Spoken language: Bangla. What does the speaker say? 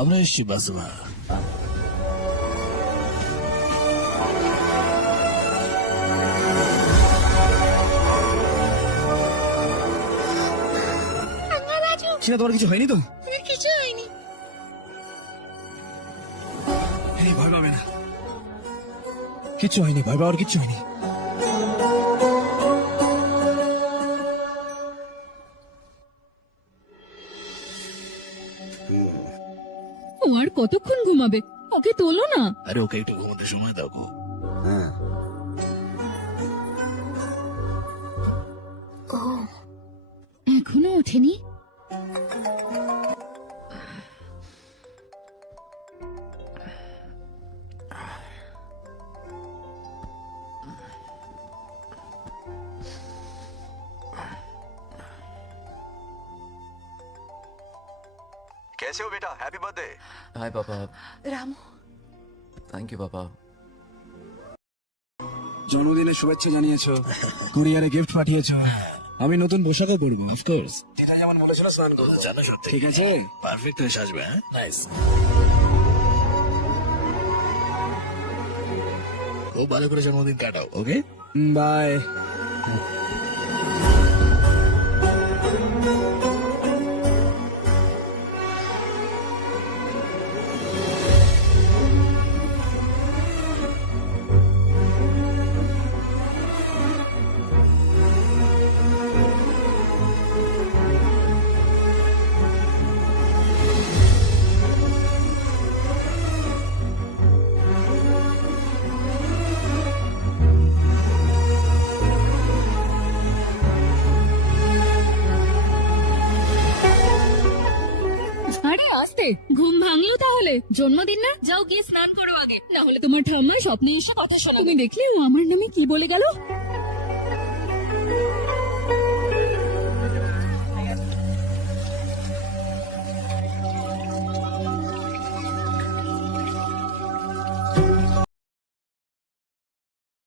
আমরা এসছি বাসুমা। সেটা তোমার কিছু হয়নি তো? কিছু হয়নি। ভয় পাবে না, কিচ্ছু হয়নি, ভয় পাওয়ার কিচ্ছু হয়নি। ও আর কতক্ষণ ঘুমাবে? ওকে তোলো না। আরে ওকে একটু ঘুমাতে সময় দাও গো। এখনো ওঠেনি? कैसे हो बेटा? Happy birthday. हाय पापा। রামু, थैंक यू पापा। জন্মদিনের শুভেচ্ছা জানিয়েছো, কুরিয়ারে গিফট পাঠিয়েছো, আমি নতুন পোশাকও পরবো। অফকোর্স, যেটা যেমন বলেছিল স্নান করবো। জানো সত্যি ঠিক আছে, পারফেক্ট হয়ে সাজবে। হ্যাঁ, নাইস। খুব ভালো করে জন্মদিন কাটাও। ওকে, বাই। আরে আস্তে, ঘুম ভাঙলো তাহলে? জন্মদিন না, যাও গিয়ে স্নান করো আগে, না হলে তোমার ঠাম্মা স্বপ্নে এসে কথা শোনা। তুমি দেখলে ও আমার নামে কি বলে গেল?